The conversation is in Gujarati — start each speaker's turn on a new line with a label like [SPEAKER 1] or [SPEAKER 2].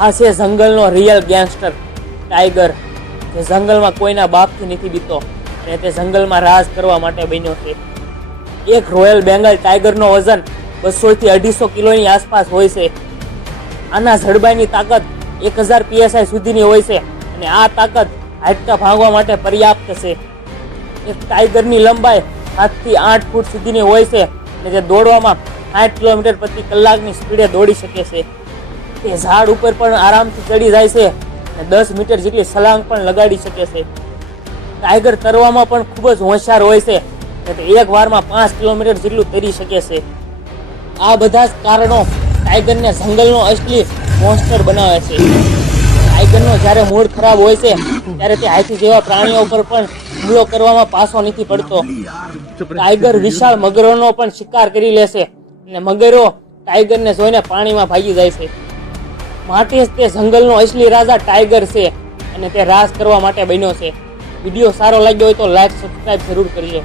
[SPEAKER 1] આ છે જંગલનો રિયલ ગેંગસ્ટર ટાઈગર જે જંગલમાં કોઈના બાપથી નથી બીતો અને તે જંગલમાં રાજ કરવા માટે બન્યો છે. એક રોયલ બેંગલ ટાઈગરનો વજન બસોથી અઢીસો કિલોની આસપાસ હોય છે. આના જડબાની તાકાત એક હજાર પીએસઆઈ સુધીની હોય છે અને આ તાકાત હાડકા ભાંગવા માટે પર્યાપ્ત છે. એક ટાઈગરની લંબાઈ સાતથી આઠ ફૂટ સુધીની હોય છે અને જે દોડવામાં સાઠ કિલોમીટર પ્રતિ કલાકની સ્પીડે દોડી શકે છે. તે ઝાડ ઉપર પણ આરામથી ચડી જાય છે અને દસ મીટર જેટલી સલાંગ પણ લગાડી શકે છે. ટાઈગર તરવામાં પણ ખૂબ જ હોશિયાર હોય છે. તે એક વારમાં પાંચ કિલોમીટર જેટલું તરી શકે છે. આ બધા જ કારણો ટાઈગરને જંગલનો અસલી મોન્સ્ટર બનાવે છે. ટાઈગરનો જ્યારે મૂડ ખરાબ હોય છે, ત્યારે તે હાથી જેવા પ્રાણીઓ પર પણ હુમલો કરવામાં પાછો નથી પડતો. ટાઈગર વિશાળ મગરોનો પણ શિકાર કરી લે છે અને મગરો ટાઈગરને જોઈને પાણીમાં ભાગી જાય છે. માટે તે જંગલનો અસલી રાજા ટાઈગર છે અને તે રાજ કરવા માટે બન્યો છે. વીડિયો સારો લાગ્યો હોય તો લાઈક સબસ્ક્રાઈબ જરૂર કરજો